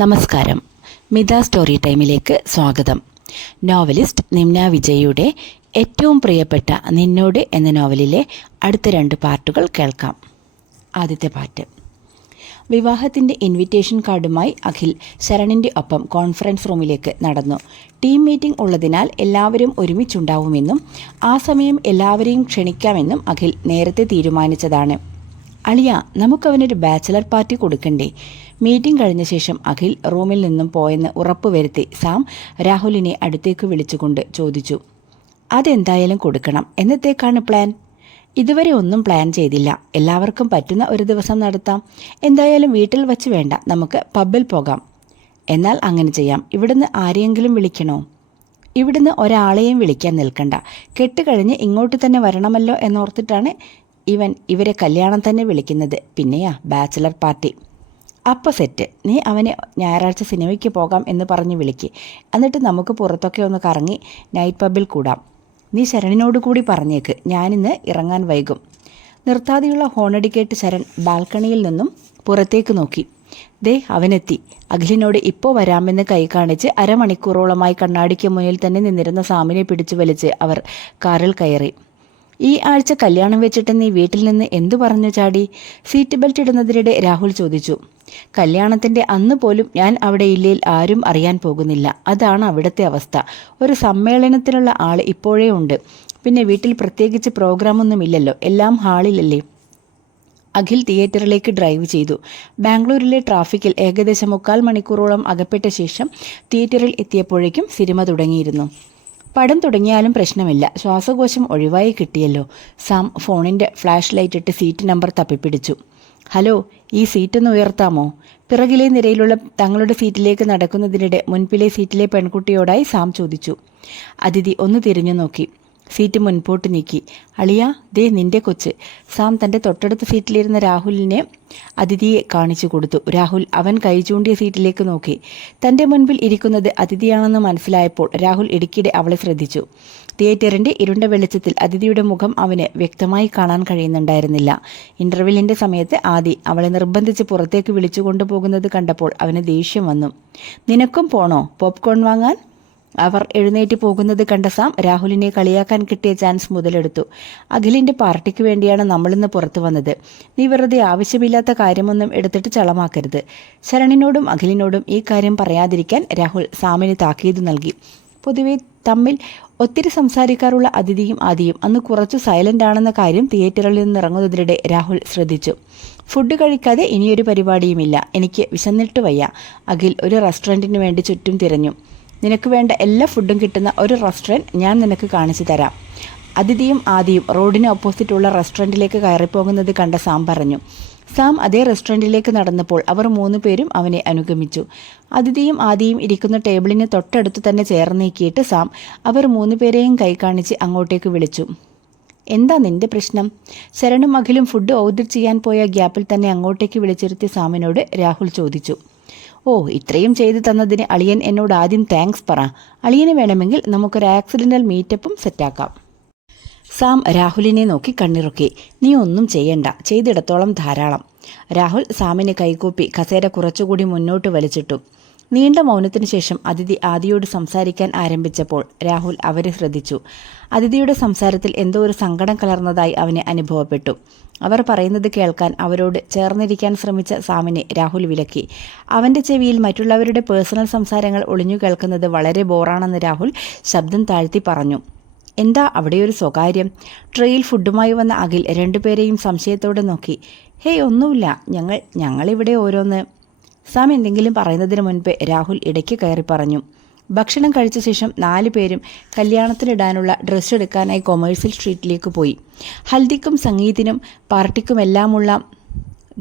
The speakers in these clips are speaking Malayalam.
നമസ്കാരം. മിത സ്റ്റോറി ടൈമിലേക്ക് സ്വാഗതം. നോവലിസ്റ്റ് നിമ്ന വിജയുടെ ഏറ്റവും പ്രിയപ്പെട്ട നിന്നോട് എന്ന നോവലിലെ അടുത്ത 2 പാർട്ടുകൾ കേൾക്കാം. ആദ്യത്തെ പാർട്ട്. വിവാഹത്തിൻ്റെ ഇൻവിറ്റേഷൻ കാർഡുമായി അഖിൽ ശരണിൻ്റെ ഒപ്പം കോൺഫറൻസ് റൂമിലേക്ക് നടന്നു. ടീം മീറ്റിംഗ് ഉള്ളതിനാൽ എല്ലാവരും ഒരുമിച്ചുണ്ടാവുമെന്നും ആ സമയം എല്ലാവരെയും ക്ഷണിക്കാമെന്നും അഖിൽ നേരത്തെ തീരുമാനിച്ചതാണ്. അളിയ, നമുക്കവനൊരു ബാച്ചലർ പാർട്ടി കൊടുക്കണ്ടേ? മീറ്റിംഗ് കഴിഞ്ഞ ശേഷം അഖിൽ റൂമിൽ നിന്നും പോയെന്ന് ഉറപ്പുവരുത്തി സാം രാഹുലിനെ അടുത്തേക്ക് വിളിച്ചുകൊണ്ട് ചോദിച്ചു. അതെന്തായാലും കൊടുക്കണം. എന്നത്തേക്കാണ് പ്ലാൻ? ഇതുവരെ ഒന്നും പ്ലാൻ ചെയ്തില്ല. എല്ലാവർക്കും പറ്റുന്ന ഒരു ദിവസം നടത്താം. എന്തായാലും വീട്ടിൽ വച്ച് വേണ്ട, നമുക്ക് പബ്ബിൽ പോകാം. എന്നാൽ അങ്ങനെ ചെയ്യാം. ഇവിടുന്ന് ആരെയെങ്കിലും വിളിക്കണോ? ഇവിടുന്ന് ഒരാളെയും വിളിക്കാൻ നിൽക്കണ്ട. കെട്ടുകഴിഞ്ഞ് ഇങ്ങോട്ട് തന്നെ വരണമല്ലോ എന്നോർത്തിട്ടാണ് ഇവരെ കല്യാണം തന്നെ വിളിക്കുന്നത്. പിന്നെയാ ബാച്ചലർ പാർട്ടി. അപ്പോൾ സെറ്റ്. നീ അവനെ ഞായറാഴ്ച സിനിമയ്ക്ക് പോകാം എന്ന് പറഞ്ഞ് വിളിക്ക്. എന്നിട്ട് നമുക്ക് പുറത്തൊക്കെ ഒന്ന് കറങ്ങി നൈറ്റ് പബ്ബിൽ കൂടാം. നീ ശരണിനോട് കൂടി പറഞ്ഞേക്ക്, ഞാനിന്ന് ഇറങ്ങാൻ വൈകും. നിർത്താതെയുള്ള ഹോണടി കേട്ട് ശരൺ ബാൽക്കണിയിൽ നിന്നും പുറത്തേക്ക് നോക്കി. ദേ അവനെത്തി. അഖിലിനോട് ഇപ്പോൾ വരാമെന്ന് കൈ കാണിച്ച് അരമണിക്കൂറോളമായി കണ്ണാടിക്ക് മുന്നിൽ തന്നെ നിന്നിരുന്ന സാമിനെ പിടിച്ചു വലിച്ച് അവർ കാറിൽ കയറി. ഈ ആഴ്ച കല്യാണം വെച്ചിട്ട് നീ വീട്ടിൽ നിന്ന് എന്തു പറഞ്ഞു ചാടി? സീറ്റ് ബെൽറ്റ് ഇടുന്നതിനിടെ രാഹുൽ ചോദിച്ചു. കല്യാണത്തിൻ്റെ അന്ന് പോലും ഞാൻ അവിടെ ഇല്ലേൽ ആരും അറിയാൻ പോകുന്നില്ല. അതാണ് അവിടുത്തെ അവസ്ഥ. ഒരു സമ്മേളനത്തിനുള്ള ആൾ ഇപ്പോഴേ ഉണ്ട്. പിന്നെ വീട്ടിൽ പ്രത്യേകിച്ച് പ്രോഗ്രാമൊന്നുമില്ലല്ലോ, എല്ലാം ഹാളിലല്ലേ. അഖിൽ തിയേറ്ററിലേക്ക് ഡ്രൈവ് ചെയ്തു. ബാംഗ്ലൂരിലെ ട്രാഫിക്കിൽ ഏകദേശം 3/4 മണിക്കൂറോളം അകപ്പെട്ട ശേഷം തിയേറ്ററിൽ എത്തിയപ്പോഴേക്കും സിനിമ തുടങ്ങിയിരുന്നു. പടം തുടങ്ങിയാലും പ്രശ്നമില്ല, ശ്വാസകോശം ഒഴിവായി കിട്ടിയല്ലോ. സാം ഫോണിൻ്റെ ഫ്ലാഷ് ലൈറ്റ് ഇട്ട് സീറ്റ് നമ്പർ തപ്പിപ്പിടിച്ചു. ഹലോ, ഈ സീറ്റൊന്ന് ഉയർത്താമോ? പിറകിലെ നിരയിലുള്ള തങ്ങളുടെ സീറ്റിലേക്ക് നടക്കുന്നതിനിടെ മുൻപിലെ സീറ്റിലെ പെൺകുട്ടിയോടായി സാം ചോദിച്ചു. അതിഥി ഒന്ന് തിരിഞ്ഞു നോക്കി. സീറ്റ് മുൻപോട്ട് നീക്കി. അളിയ, ദേ നിന്റെ കൊച്ച്. സാം തൻ്റെ തൊട്ടടുത്ത സീറ്റിലിരുന്ന രാഹുലിനെ അതിഥിയെ കാണിച്ചു കൊടുത്തു. രാഹുൽ അവൻ കൈ ചൂണ്ടിയ സീറ്റിലേക്ക് നോക്കി. തൻ്റെ മുൻപിൽ ഇരിക്കുന്നത് അതിഥിയാണെന്ന് മനസ്സിലായപ്പോൾ രാഹുൽ ഇടയ്ക്കിടെ അവളെ ശ്രദ്ധിച്ചു. തിയേറ്ററിൻ്റെ ഇരുണ്ട വെളിച്ചത്തിൽ അതിഥിയുടെ മുഖം അവന് വ്യക്തമായി കാണാൻ കഴിയുന്നുണ്ടായിരുന്നില്ല. ഇൻ്റർവെല്ലിൻ്റെ സമയത്ത് ആദി അവളെ നിർബന്ധിച്ച് പുറത്തേക്ക് വിളിച്ചു കൊണ്ടുപോകുന്നത് കണ്ടപ്പോൾ അവന് ദേഷ്യം വന്നു. നിനക്കും പോണോ പോപ്കോൺ വാങ്ങാൻ? അവർ എഴുന്നേറ്റ് പോകുന്നത് കണ്ട സാം രാഹുലിനെ കളിയാക്കാൻ കിട്ടിയ ചാൻസ് മുതലെടുത്തു. അഖിലിൻ്റെ പാർട്ടിക്ക് വേണ്ടിയാണ് നമ്മളിന്ന് പുറത്തു വന്നത്. നീ വെറുതെ ആവശ്യമില്ലാത്ത കാര്യമൊന്നും എടുത്തിട്ട് ചളമാക്കരുത്. ശരണിനോടും അഖിലിനോടും ഈ കാര്യം പറയാതിരിക്കാൻ രാഹുൽ സാമിന് താക്കീത് നൽകി. പൊതുവെ തമ്മിൽ ഒത്തിരി സംസാരിക്കാറുള്ള അതിഥിയും ആദിയും അന്ന് കുറച്ചു സൈലൻ്റ് ആണെന്ന കാര്യം തിയേറ്ററിൽ നിന്നിറങ്ങുന്നതിനിടെ രാഹുൽ ശ്രദ്ധിച്ചു. ഫുഡ് കഴിക്കാതെ ഇനിയൊരു പരിപാടിയുമില്ല. എനിക്ക് വിശന്നിട്ട് വയ്യ. അഖിൽ ഒരു റെസ്റ്റോറൻറ്റിന് വേണ്ടി ചുറ്റും തിരഞ്ഞു. നിനക്ക് വേണ്ട എല്ലാ ഫുഡും കിട്ടുന്ന ഒരു റെസ്റ്റോറൻറ്റ് ഞാൻ നിനക്ക് കാണിച്ചു തരാം. അതിഥിയും ആദിയും റോഡിന് ഓപ്പോസിറ്റുള്ള റെസ്റ്റോറൻറ്റിലേക്ക് കയറിപ്പോകുന്നത് കണ്ട സാം പറഞ്ഞു. സാം അതേ റെസ്റ്റോറൻറ്റിലേക്ക് നടന്നപ്പോൾ അവർ 3 പേരും അവനെ അനുഗമിച്ചു. അതിഥിയും ആദിയും ഇരിക്കുന്ന ടേബിളിന് തൊട്ടടുത്ത് തന്നെ ചേർന്നേക്കിയിട്ട് സാം അവർ 3 പേരെയും കൈ കാണിച്ച് അങ്ങോട്ടേക്ക് വിളിച്ചു. എന്താ നിന്റെ പ്രശ്നം? ശരണും അഖിലും ഫുഡ് ഓർഡർ ചെയ്യാൻ പോയ ഗ്യാപ്പിൽ തന്നെ അങ്ങോട്ടേക്ക് വിളിച്ചിരുത്തിയ സാമിനോട് രാഹുൽ ചോദിച്ചു. ഓ, ഇത്രയും ചെയ്തു തന്നതിന് അളിയൻ എന്നോട് ആദ്യം താങ്ക്സ് പറ. അളിയന് വേണമെങ്കിൽ നമുക്കൊരു ആക്സിഡൻ്റൽ മീറ്റപ്പും സെറ്റാക്കാം. സാം രാഹുലിനെ നോക്കി കണ്ണിറുക്കി. നീ ഒന്നും ചെയ്യണ്ട, ചെയ്തിടത്തോളം ധാരാളം. രാഹുൽ സാമിനെ കൈകൂപ്പി കസേര കുറച്ചുകൂടി മുന്നോട്ട് വലിച്ചിട്ടു. നീണ്ട മൗനത്തിന് ശേഷം അതിഥി ആദിയോട് സംസാരിക്കാൻ ആരംഭിച്ചപ്പോൾ രാഹുൽ അവരെ ശ്രദ്ധിച്ചു. അതിഥിയുടെ സംസാരത്തിൽ എന്തോ ഒരു സങ്കടം കലർന്നതായി അവന് അനുഭവപ്പെട്ടു. അവർ പറയുന്നത് കേൾക്കാൻ അവരോട് ചേർന്നിരിക്കാൻ ശ്രമിച്ച സാമിനെ രാഹുൽ വിലക്കി. അവൻ്റെ ചെവിയിൽ മറ്റുള്ളവരുടെ പേഴ്സണൽ സംസാരങ്ങൾ ഒളിഞ്ഞു കേൾക്കുന്നത് വളരെ ബോറാണെന്ന് രാഹുൽ ശബ്ദം താഴ്ത്തി പറഞ്ഞു. എന്താ അവിടെയൊരു സ്വകാര്യം? ട്രെയിൽ ഫുഡുമായി വന്ന അഖിൽ 2 പേരെയും സംശയത്തോടെ നോക്കി. ഹേയ്, ഒന്നുമില്ല, ഞങ്ങളിവിടെ ഓരോന്ന്. സാം എന്തെങ്കിലും പറയുന്നതിന് മുൻപ് രാഹുൽ ഇടയ്ക്ക് കയറി പറഞ്ഞു. ഭക്ഷണം കഴിച്ച ശേഷം 4 പേരും കല്യാണത്തിനിടാനുള്ള ഡ്രസ്സ് എടുക്കാനായി കൊമേഴ്സ്യൽ സ്ട്രീറ്റിലേക്ക് പോയി. ഹൽദിക്കും സംഗീതിനും പാർട്ടിക്കുമെല്ലാമുള്ള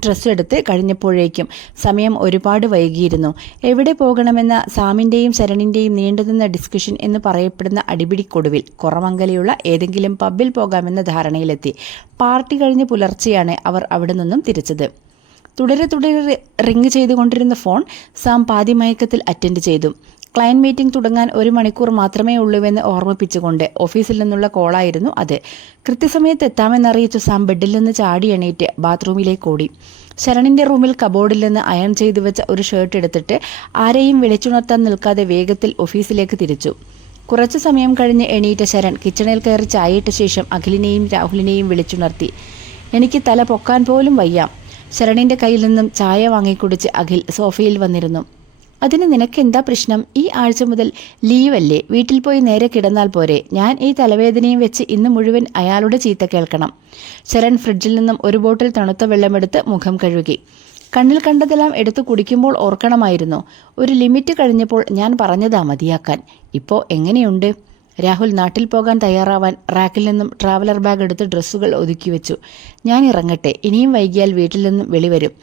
ഡ്രസ്സ് എടുത്ത് കഴിഞ്ഞപ്പോഴേക്കും സമയം ഒരുപാട് വൈകിയിരുന്നു. എവിടെ പോകണമെന്ന സാമിൻ്റെയും ശരണിൻ്റെയും നീണ്ടുനിന്ന ഡിസ്കഷൻ എന്ന് പറയപ്പെടുന്ന അടിപിടിക്കൊടുവിൽ കുറമംഗലയുള്ള ഏതെങ്കിലും പബ്ബിൽ പോകാമെന്ന ധാരണയിലെത്തി. പാർട്ടി കഴിഞ്ഞ് പുലർച്ചെയാണ് അവർ അവിടെ നിന്നും തിരിച്ചത്. തുടരെ റിങ് ചെയ്തുകൊണ്ടിരുന്ന ഫോൺ സാം പാതി മയക്കത്തിൽ അറ്റൻഡ് ചെയ്തു. ക്ലയൻറ്റ് മീറ്റിംഗ് തുടങ്ങാൻ 1 മണിക്കൂർ മാത്രമേ ഉള്ളൂവെന്ന് ഓർമ്മിപ്പിച്ചുകൊണ്ട് ഓഫീസിൽ നിന്നുള്ള കോളായിരുന്നു അത്. കൃത്യസമയത്ത് എത്താമെന്നറിയിച്ചു സാം ബെഡിൽ നിന്ന് ചാടി എണീറ്റ് ബാത്റൂമിലേക്ക് ഓടി. ശരണിൻ്റെ റൂമിൽ കബോർഡിൽ നിന്ന് അയൺ ചെയ്തു വെച്ച ഒരു ഷർട്ട് എടുത്തിട്ട് ആരെയും വിളിച്ചുണർത്താൻ നിൽക്കാതെ വേഗത്തിൽ ഓഫീസിലേക്ക് തിരിച്ചു. കുറച്ചു സമയം കഴിഞ്ഞ് എണീറ്റ ശരൺ കിച്ചണിൽ കയറി ചായയിട്ട ശേഷം അഖിലിനെയും രാഹുലിനെയും വിളിച്ചുണർത്തി. എനിക്ക് തല പൊക്കാൻ പോലും വയ്യ. ശരണിൻ്റെ കയ്യിൽ നിന്നും ചായ വാങ്ങിക്കുടിച്ച് അഖിൽ സോഫയിൽ വന്നിരുന്നു. അതിന് നിനക്കെന്താ പ്രശ്നം? ഈ ആഴ്ച മുതൽ ലീവല്ലേ, വീട്ടിൽ പോയി നേരെ കിടന്നാൽ പോരെ? ഞാൻ ഈ തലവേദനയും വെച്ച് ഇന്ന് മുഴുവൻ അയാളുടെ ചീത്ത കേൾക്കണം. ശരൺ ഫ്രിഡ്ജിൽ നിന്നും ഒരു ബോട്ടിൽ തണുത്ത വെള്ളമെടുത്ത് മുഖം കഴുകി. കണ്ണിൽ കണ്ടതെല്ലാം എടുത്ത് കുടിക്കുമ്പോൾ ഓർക്കണമായിരുന്നു. ഒരു ലിമിറ്റ് കഴിഞ്ഞപ്പോൾ ഞാൻ പറഞ്ഞതാ മതിയാക്കാൻ. ഇപ്പോൾ എങ്ങനെയുണ്ട്? രാഹുൽ നാട്ടിൽ പോകാൻ തയ്യാറാവാൻ റാക്കിൽ നിന്നും ട്രാവലർ ബാഗ് എടുത്ത് ഡ്രസ്സുകൾ ഒതുക്കി വെച്ചു. ഞാൻ ഇറങ്ങട്ടെ, ഇനിയും വൈകിയാൽ വീട്ടിൽ നിന്നും വെളിവരും.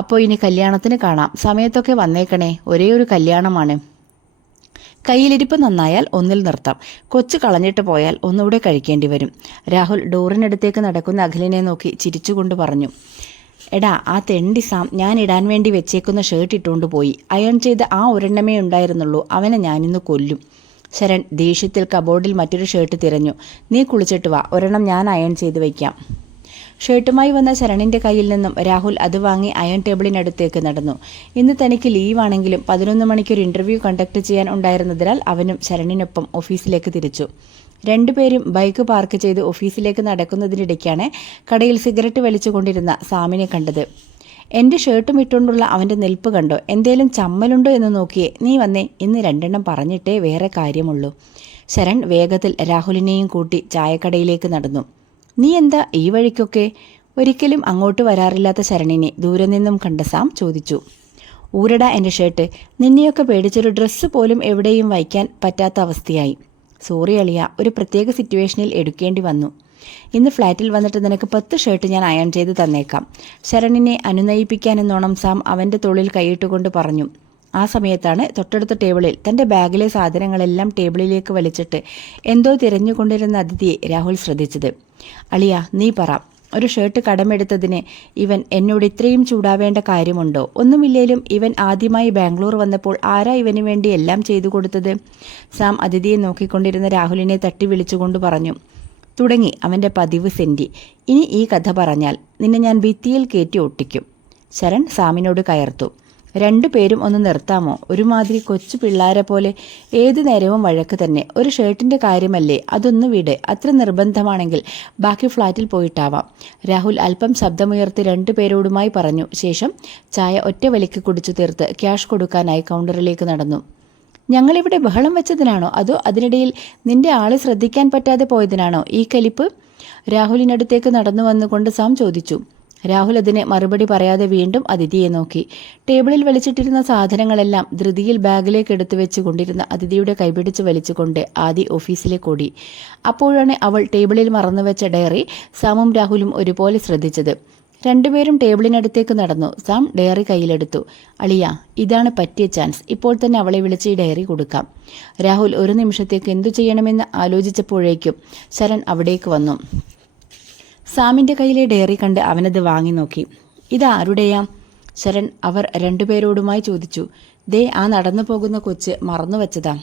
അപ്പോൾ ഇനി കല്യാണത്തിന് കാണാം. സമയത്തൊക്കെ വന്നേക്കണേ, ഒരേ ഒരു കല്യാണമാണ്. കയ്യിലിരിപ്പ് നന്നായാൽ ഒന്നിൽ നിർത്താം, കൊച്ചു കളഞ്ഞിട്ട് പോയാൽ ഒന്നുകൂടെ കഴിക്കേണ്ടി വരും. രാഹുൽ ഡോറിനടുത്തേക്ക് നടക്കുന്ന അഖിലിനെ നോക്കി ചിരിച്ചുകൊണ്ട് പറഞ്ഞു. എടാ, ആ തെണ്ടി സാം ഞാൻ ഇടാൻ വേണ്ടി വെച്ചേക്കുന്ന ഷർട്ട് ഇട്ടുകൊണ്ട് പോയി. അയൺ ചെയ്ത് ആ ഒരെണ്ണമേ ഉണ്ടായിരുന്നുള്ളൂ. അവനെ ഞാനിന്ന് കൊല്ലും. ശരൺ ദേഷ്യത്തിൽ കബോർഡിൽ മറ്റൊരു ഷർട്ട് തിരഞ്ഞു. നീ കുളിച്ചിട്ട് വാ, ഒരെണ്ണം ഞാൻ അയൺ ചെയ്ത് വയ്ക്കാം. ഷർട്ടുമായി വന്ന ശരണിൻ്റെ കയ്യിൽ നിന്നും രാഹുൽ അത് വാങ്ങി അയൺ ടേബിളിനടുത്തേക്ക് നടന്നു. ഇന്ന് തനിക്ക് ലീവാണെങ്കിലും 11 മണിക്കൊരു ഇൻ്റർവ്യൂ കണ്ടക്ട് ചെയ്യാൻ ഉണ്ടായിരുന്നതിനാൽ അവനും ശരണിനൊപ്പം ഓഫീസിലേക്ക് തിരിച്ചു. രണ്ടുപേരും ബൈക്ക് പാർക്ക് ചെയ്ത് ഓഫീസിലേക്ക് നടക്കുന്നതിനിടയ്ക്കാണ് കടയിൽ സിഗരറ്റ് വലിച്ചുകൊണ്ടിരുന്ന സാമിനെ കണ്ടത്. എൻ്റെ ഷർട്ടും ഇട്ടുകൊണ്ടുള്ള അവൻ്റെ നിൽപ്പ് കണ്ടോ? എന്തേലും ചമ്മലുണ്ടോ എന്ന് നോക്കിയേ. നീ വന്നേ, ഇന്ന് 2 എണ്ണം പറഞ്ഞിട്ടേ വേറെ കാര്യമുള്ളൂ. ശരൺ വേഗത്തിൽ രാഹുലിനെയും കൂട്ടി ചായക്കടയിലേക്ക് നടന്നു. നീ എന്താ ഈ വഴിക്കൊക്കെ? ഒരിക്കലും അങ്ങോട്ട് വരാറില്ലാത്ത ശരണിനെ ദൂരെ നിന്നും കണ്ട സാം ചോദിച്ചു. ഊരടാ എൻ്റെ ഷർട്ട്, നിന്നെയൊക്കെ പേടിച്ചൊരു ഡ്രസ്സ് പോലും എവിടെയും വയ്ക്കാൻ പറ്റാത്ത അവസ്ഥയായി. സോറി അളിയ, ഒരു പ്രത്യേക സിറ്റുവേഷനിൽ എടുക്കേണ്ടി വന്നു. ഇന്ന് ഫ്ലാറ്റിൽ വന്നിട്ട് നിനക്ക് 10 ഷർട്ട് ഞാൻ അയൺ ചെയ്ത് തന്നേക്കാം. ശരണിനെ അനുനയിപ്പിക്കാനെന്നോണം സാം അവൻ്റെ തോളിൽ കൈയിട്ടുകൊണ്ട് പറഞ്ഞു. ആ സമയത്താണ് തൊട്ടടുത്ത ടേബിളിൽ തൻ്റെ ബാഗിലെ സാധനങ്ങളെല്ലാം ടേബിളിലേക്ക് വലിച്ചിട്ട് എന്തോ തിരഞ്ഞുകൊണ്ടിരുന്ന അതിഥിയെ രാഹുൽ ശ്രദ്ധിച്ചത്. അളിയ, നീ പറ, ഒരു ഷർട്ട് കടമെടുത്തതിന് ഇവൻ എന്നോട് ഇത്രയും ചൂടാവേണ്ട കാര്യമുണ്ടോ? ഒന്നുമില്ലേലും ഇവൻ ആദ്യമായി ബാംഗ്ലൂർ വന്നപ്പോൾ ആരാ ഇവന് വേണ്ടി എല്ലാം ചെയ്തു കൊടുത്തത്? സാം അതിഥിയെ നോക്കിക്കൊണ്ടിരുന്ന രാഹുലിനെ തട്ടി വിളിച്ചുകൊണ്ട് പറഞ്ഞു. തുടങ്ങി അവൻ്റെ പതിവ് സെൻറ്റി. ഇനി ഈ കഥ പറഞ്ഞാൽ നിന്നെ ഞാൻ ഭിത്തിയിൽ കയറ്റി ഒട്ടിക്കും. ശരൺ സാമിനോട് കയർത്തു. 2 പേരും ഒന്ന് നിർത്താമോ? ഒരുമാതിരി കൊച്ചു പിള്ളാരെ പോലെ ഏതു നേരവും വഴക്ക് തന്നെ. ഒരു ഷർട്ടിൻ്റെ കാര്യമല്ലേ, അതൊന്ന് വിട്. അത്ര നിർബന്ധമാണെങ്കിൽ ബാക്കി ഫ്ലാറ്റിൽ പോയിട്ടാവാം. രാഹുൽ അല്പം ശബ്ദമുയർത്തി 2 പേരോടുമായി പറഞ്ഞു. ശേഷം ചായ ഒറ്റ വലിക്ക് കുടിച്ചു തീർത്ത് ക്യാഷ് കൊടുക്കാനായി കൗണ്ടറിലേക്ക് നടന്നു. ഞങ്ങളിവിടെ ബഹളം വെച്ചതിനാണോ അതോ അതിനിടയിൽ നിന്റെ ആളെ ശ്രദ്ധിക്കാൻ പറ്റാതെ പോയതിനാണോ ഈ കലിപ്പ്? രാഹുലിനടുത്തേക്ക് നടന്നു വന്നുകൊണ്ട് സാം ചോദിച്ചു. രാഹുൽ അതിന് മറുപടി പറയാതെ വീണ്ടും അതിഥിയെ നോക്കി. ടേബിളിൽ വലിച്ചിട്ടിരുന്ന സാധനങ്ങളെല്ലാം ധൃതിയിൽ ബാഗിലേക്ക് എടുത്തു വെച്ച് കൊണ്ടിരുന്ന അതിഥിയുടെ കൈപിടിച്ച് വലിച്ചുകൊണ്ട് ആദി ഓഫീസിലേക്ക് ഓടി. അപ്പോഴാണ് അവൾ ടേബിളിൽ മറന്നുവെച്ച ഡയറി സാമും രാഹുലും ഒരുപോലെ ശ്രദ്ധിച്ചത്. 2 പേരും ടേബിളിനടുത്തേക്ക് നടന്നു. സാം ഡയറി കയ്യിലെടുത്തു. അളിയ, ഇതാണ് പറ്റിയ ചാൻസ്. ഇപ്പോൾ തന്നെ അവളെ വിളിച്ച് ഈ ഡയറി കൊടുക്കാം. രാഹുൽ ഒരു നിമിഷത്തേക്ക് എന്തു ചെയ്യണമെന്ന് ആലോചിച്ചപ്പോഴേക്കും ശരൺ അവിടേക്ക് വന്നു. സാമിൻ്റെ കയ്യിലെ ഡയറി കണ്ട് അവനത് വാങ്ങി നോക്കി. ഇതാരുടെയാ? ശരൺ അവർ 2 പേരോടുമായി ചോദിച്ചു. ദേ, ആ നടന്നു പോകുന്ന കൊച്ച് മറന്നുവെച്ചതാ.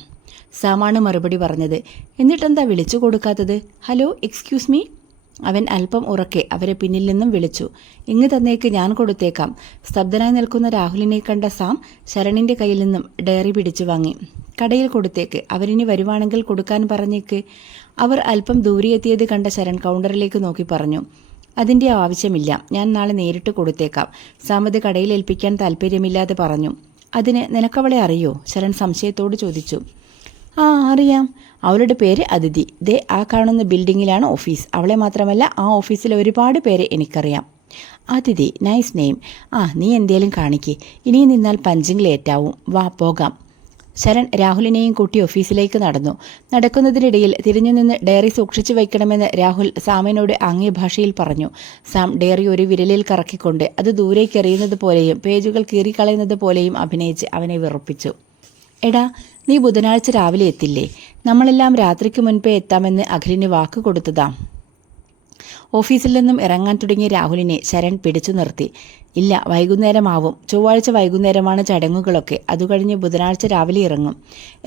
സാമാണ് മറുപടി പറഞ്ഞത്. എന്നിട്ടെന്താ വിളിച്ചു കൊടുക്കാത്തത്? Hello, excuse me. അവൻ അല്പം ഉറക്കെ അവരെ പിന്നിൽ നിന്നും വിളിച്ചു. ഇങ്ങ് തന്നേക്ക്, ഞാൻ കൊടുത്തേക്കാം. സ്തബ്ധനായി നിൽക്കുന്ന രാഹുലിനെ കണ്ട സാം ശരണിൻ്റെ കയ്യിൽ നിന്നും ഡയറി പിടിച്ചു വാങ്ങി. കടയിൽ കൊടുത്തേക്ക്, അവരിനി വരുവാണെങ്കിൽ കൊടുക്കാൻ പറഞ്ഞേക്ക്. അവർ അല്പം ദൂരെ എത്തിയത് കണ്ട ശരൺ കൗണ്ടറിലേക്ക് നോക്കി പറഞ്ഞു. അതിൻ്റെ ആവശ്യമില്ല, ഞാൻ നാളെ നേരിട്ട് കൊടുത്തേക്കാം. സാം അത് കടയിൽ ഏൽപ്പിക്കാൻ താല്പര്യമില്ലാതെ പറഞ്ഞു. അതിന് നിനക്കവളെ അറിയോ? ശരൺ സംശയത്തോട് ചോദിച്ചു. ആ, അറിയാം. അവളുടെ പേര് അതിഥി. ദേ, ആ കാണുന്ന ബിൽഡിങ്ങിലാണ് ഓഫീസ്. അവളെ മാത്രമല്ല, ആ ഓഫീസിലെ ഒരുപാട് പേരെ എനിക്കറിയാം. അതിഥി, നൈസ് നെയിം. ആ, നീ എന്തേലും കാണിക്ക്. ഇനി നിന്നാൽ പഞ്ചിങ് ലേറ്റാവും. വാ, പോകാം. ശരൺ രാഹുലിനെയും കൂട്ടി ഓഫീസിലേക്ക് നടന്നു. നടക്കുന്നതിനിടയിൽ തിരിഞ്ഞു നിന്ന് ഡയറി സൂക്ഷിച്ചു വയ്ക്കണമെന്ന് രാഹുൽ സാമിനോട് ആംഗ്യ ഭാഷയിൽ പറഞ്ഞു. സാം ഡയറി ഒരു വിരലിൽ കറക്കിക്കൊണ്ട് അത് ദൂരേക്ക് എറിയുന്നത് പോലെയും പേജുകൾ കീറിക്കളയുന്നത് പോലെയും അഭിനയിച്ച് അവനെ വിറപ്പിച്ചു. എടാ, നീ ബുധനാഴ്ച രാവിലെ എത്തില്ലേ? നമ്മളെല്ലാം രാത്രിക്ക് മുൻപേ എത്താമെന്ന് അഖിലിന് വാക്ക് കൊടുത്തതാ. ഓഫീസിൽ നിന്നും ഇറങ്ങാൻ തുടങ്ങിയ രാഹുലിനെ ശരൺ പിടിച്ചു നിർത്തി. ഇല്ല, വൈകുന്നേരമാവും. ചൊവ്വാഴ്ച വൈകുന്നേരമാണ് ചടങ്ങുകളൊക്കെ. അതുകഴിഞ്ഞ് ബുധനാഴ്ച രാവിലെ ഇറങ്ങും.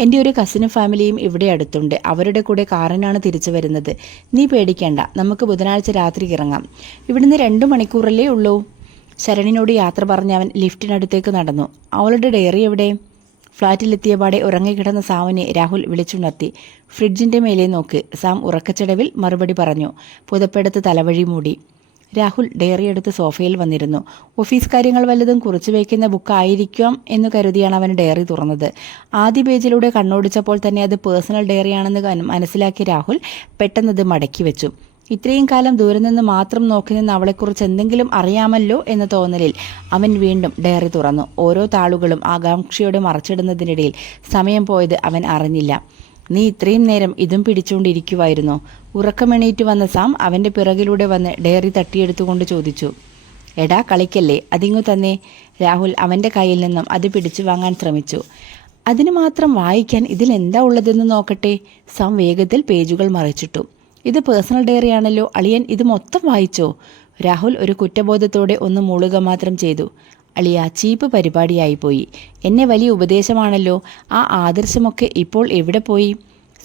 എൻ്റെ ഒരു കസിനും ഫാമിലിയും ഇവിടെ അടുത്തുണ്ട്. അവരുടെ കൂടെ കാറിനാണ് തിരിച്ചു വരുന്നത്. നീ പേടിക്കേണ്ട, നമുക്ക് ബുധനാഴ്ച രാത്രി ഇറങ്ങാം. ഇവിടുന്ന് 2 മണിക്കൂറല്ലേ ഉള്ളൂ. ശരണിനോട് യാത്ര പറഞ്ഞ് അവൻ ലിഫ്റ്റിനടുത്തേക്ക് നടന്നു. അവളുടെ ഡയറി എവിടെ? ഫ്ളാറ്റിലെത്തിയ പാടെ ഉറങ്ങിക്കിടന്ന സാമിനെ രാഹുൽ വിളിച്ചുണർത്തി. ഫ്രിഡ്ജിന്റെ മേലെ നോക്ക്. സാം ഉറക്കച്ചടവിൽ മറുപടി പറഞ്ഞു. പുതപ്പെടുത്ത് തലവഴി മൂടി. രാഹുൽ ഡയറി എടുത്ത് സോഫയിൽ വന്നിരുന്നു. ഓഫീസ് കാര്യങ്ങൾ വല്ലതും കുറിച്ചു വയ്ക്കുന്ന ബുക്കായിരിക്കാം എന്ന് കരുതിയാണ് അവൻ ഡയറി തുറന്നത്. ആദ്യ പേജിലൂടെ കണ്ണോടിച്ചപ്പോൾ തന്നെ അത് പേഴ്സണൽ ഡയറിയാണെന്ന് മനസ്സിലാക്കിയ രാഹുൽ പെട്ടെന്നത് മടക്കി വെച്ചു. ഇത്രയും കാലം ദൂരെ നിന്ന് മാത്രം നോക്കി നിന്ന് അവളെക്കുറിച്ച് എന്തെങ്കിലും അറിയാമല്ലോ എന്ന തോന്നലിൽ അവൻ വീണ്ടും ഡയറി തുറന്നു. ഓരോ താളുകളും ആകാംക്ഷയോടെ മറച്ചിടുന്നതിനിടയിൽ സമയം പോയത് അവൻ അറിഞ്ഞില്ല. നീ ഇത്രയും നേരം ഇതും പിടിച്ചുകൊണ്ടിരിക്കുവായിരുന്നോ? ഉറക്കമെണീറ്റ് വന്ന സാം അവൻ്റെ പിറകിലൂടെ വന്ന് ഡയറി തട്ടിയെടുത്തുകൊണ്ട് ചോദിച്ചു. എടാ കളിക്കല്ലേ, അതിങ്ങു തന്നെ. രാഹുൽ അവൻ്റെ കയ്യിൽ നിന്നും അത് പിടിച്ചു വാങ്ങാൻ ശ്രമിച്ചു. അതിന് മാത്രം വായിക്കാൻ ഇതിലെന്താ ഉള്ളതെന്ന് നോക്കട്ടെ. സാം വേഗത്തിൽ പേജുകൾ മറിച്ചിട്ടു. ഇത് പേഴ്സണൽ ഡയറിയാണല്ലോ, അളിയൻ ഇത് മൊത്തം വായിച്ചോ? രാഹുൽ ഒരു കുറ്റബോധത്തോടെ ഒന്ന് മൂളുക മാത്രം ചെയ്തു. അളിയ, ചീപ്പ് പരിപാടിയായിപ്പോയി. എന്നെ വലിയ ഉപദേശമാണല്ലോ. ആ ആദർശമൊക്കെ ഇപ്പോൾ എവിടെ പോയി?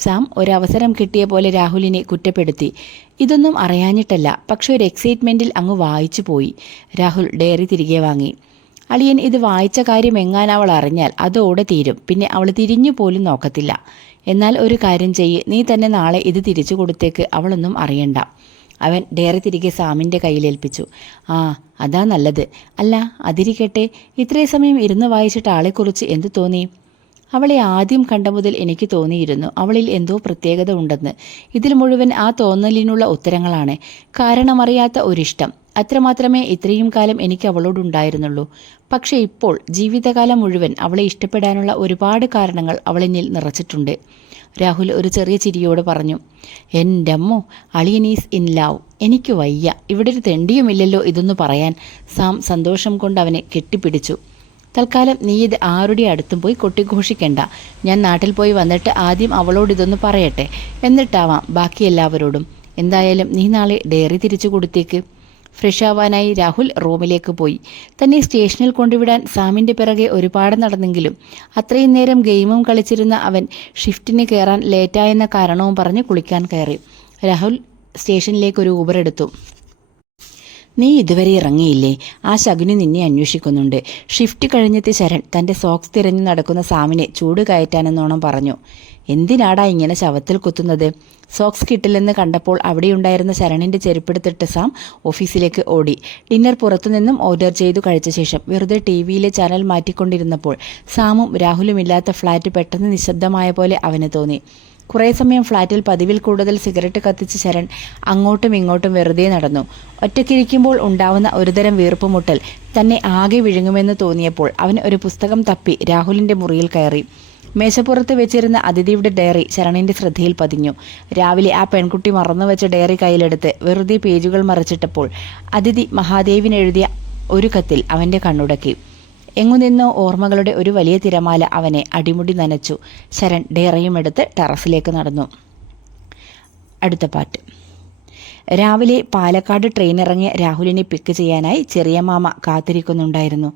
സാം ഒരവസരം കിട്ടിയ പോലെ രാഹുലിനെ കുറ്റപ്പെടുത്തി. ഇതൊന്നും അറിയാഞ്ഞിട്ടല്ല, പക്ഷെ ഒരു എക്സൈറ്റ്മെൻറ്റിൽ അങ്ങ് വായിച്ചു പോയി. രാഹുൽ ഡയറി തിരികെ വാങ്ങി. അളിയൻ ഇത് വായിച്ച കാര്യം എങ്ങാൻ അവൾ അറിഞ്ഞാൽ അതോടെ തീരും. പിന്നെ അവൾ തിരിഞ്ഞു പോലും നോക്കത്തില്ല. എന്നാൽ ഒരു കാര്യം ചെയ്യ്, നീ തന്നെ നാളെ ഇത് തിരിച്ചു കൊടുത്തേക്ക്. അവളൊന്നും അറിയണ്ട. അവൻ ഡയറി തിരികെ സാമിൻ്റെ കയ്യിലേൽപ്പിച്ചു. ആ, അതാ നല്ലത്. അല്ല, അതിരിക്കട്ടെ, ഇത്രയും സമയം ഇരുന്ന് വായിച്ചിട്ട് ആളെക്കുറിച്ച് എന്തു തോന്നി? അവളെ ആദ്യം കണ്ട മുതൽ എനിക്ക് തോന്നിയിരുന്നു അവളിൽ എന്തോ പ്രത്യേകത ഉണ്ടെന്ന്. ഇതിൽ മുഴുവൻ ആ തോന്നലിനുള്ള ഉത്തരങ്ങളാണ്. കാരണമറിയാത്ത ഒരിഷ്ടം. അത്രമാത്രമേ ഇത്രയും കാലം എനിക്ക് അവളോടുണ്ടായിരുന്നുള്ളൂ. പക്ഷെ ഇപ്പോൾ ജീവിതകാലം മുഴുവൻ അവളെ ഇഷ്ടപ്പെടാനുള്ള ഒരുപാട് കാരണങ്ങൾ അവളെന്നിൽ നിറച്ചിട്ടുണ്ട്. രാഹുൽ ഒരു ചെറിയ ചിരിയോട് പറഞ്ഞു. എൻ്റെ അമ്മോ, അളിയൻ ഈസ് ഇൻ ലവ്. എനിക്ക് വയ്യ. ഇവിടെ ഒരു തെണ്ടിയുമില്ലല്ലോ ഇതൊന്ന് പറയാൻ. സാം സന്തോഷം കൊണ്ട് അവനെ കെട്ടിപ്പിടിച്ചു. തൽക്കാലം നീ ഇത് ആരുടെ അടുത്തും പോയി കൊട്ടിഘോഷിക്കണ്ട. ഞാൻ നാട്ടിൽ പോയി വന്നിട്ട് ആദ്യം അവളോട് ഇതൊന്ന് പറയട്ടെ, എന്നിട്ടാവാം ബാക്കി എല്ലാവരോടും. എന്തായാലും നീ നാളെ ഡയറി തിരിച്ചു കൊടുത്തേക്ക്. ഫ്രഷ് ആവാനായി രാഹുൽ റൂമിലേക്ക് പോയി. തന്നെ സ്റ്റേഷനിൽ കൊണ്ടുവിടാൻ സാമിൻ്റെ പിറകെ ഒരുപാട് നടന്നെങ്കിലും അത്രയും നേരം ഗെയിമും കളിച്ചിരുന്ന അവൻ ഷിഫ്റ്റിന് കയറാൻ ലേറ്റായെന്ന കാരണവും പറഞ്ഞ് കുളിക്കാൻ കയറി. രാഹുൽ സ്റ്റേഷനിലേക്ക് ഒരു ഊബർ എടുത്തു. നീ ഇതുവരെ ഇറങ്ങിയില്ലേ? ആ ശകുനി നിന്നെ അന്വേഷിക്കുന്നുണ്ട്. ഷിഫ്റ്റ് കഴിഞ്ഞെത്തി ശരൺ തൻ്റെ സോക്സ് തിരഞ്ഞു നടക്കുന്ന സാമിനെ ചൂട് കയറ്റാനെന്നോണം പറഞ്ഞു. എന്തിനാടാ ഇങ്ങനെ ശവത്തിൽ കുത്തുന്നത്? സോക്സ് കിട്ടില്ലെന്ന് കണ്ടപ്പോൾ അവിടെയുണ്ടായിരുന്ന ശരണിൻ്റെ ചെരുപ്പെടുത്തിട്ട് സാം ഓഫീസിലേക്ക് ഓടി. ഡിന്നർ പുറത്തുനിന്നും ഓർഡർ ചെയ്തു കഴിച്ച ശേഷം വെറുതെ ടി-വിയിലെ ചാനൽ മാറ്റിക്കൊണ്ടിരുന്നപ്പോൾ സാമും രാഹുലുമില്ലാത്ത ഫ്ലാറ്റ് പെട്ടെന്ന് നിശബ്ദമായ പോലെ അവന് തോന്നി. കുറേ സമയം ഫ്ലാറ്റിൽ പതിവിൽ കൂടുതൽ സിഗരറ്റ് കത്തിച്ച് ശരൺ അങ്ങോട്ടും ഇങ്ങോട്ടും വെറുതെ നടന്നു. ഒറ്റയ്ക്കിരിക്കുമ്പോൾ ഉണ്ടാവുന്ന ഒരുതരം വീർപ്പുമുട്ടൽ തന്നെ ആകെ വിഴുങ്ങുമെന്ന് തോന്നിയപ്പോൾ അവൻ ഒരു പുസ്തകം തപ്പി രാഹുലിൻ്റെ മുറിയിൽ കയറി. മേശപ്പുറത്ത് വെച്ചിരുന്ന അതിഥിയുടെ ഡയറി ശരണിൻ്റെ ശ്രദ്ധയിൽ പതിഞ്ഞു. രാവിലെ ആ പെൺകുട്ടി മറന്നുവെച്ച ഡയറി കയ്യിലെടുത്ത് വെറുതെ പേജുകൾ മറിച്ചിട്ടപ്പോൾ അതിഥി മഹാദേവിനെഴുതിയ ഒരു കത്തിൽ അവൻ്റെ കണ്ണുടക്കി. എങ്ങുനിന്നോ ഓർമ്മകളുടെ ഒരു വലിയ തിരമാല അവനെ അടിമുടി നനച്ചു. ശരൺ ഡയറിയും എടുത്ത് ടെറസിലേക്ക് നടന്നു. അടുത്ത പാട്ട്. രാവിലെ പാലക്കാട് ട്രെയിൻ ഇറങ്ങിയ രാഹുലിനെ പിക്ക് ചെയ്യാനായി ചെറിയ മാമ കാത്തിരിക്കുന്നുണ്ടായിരുന്നു.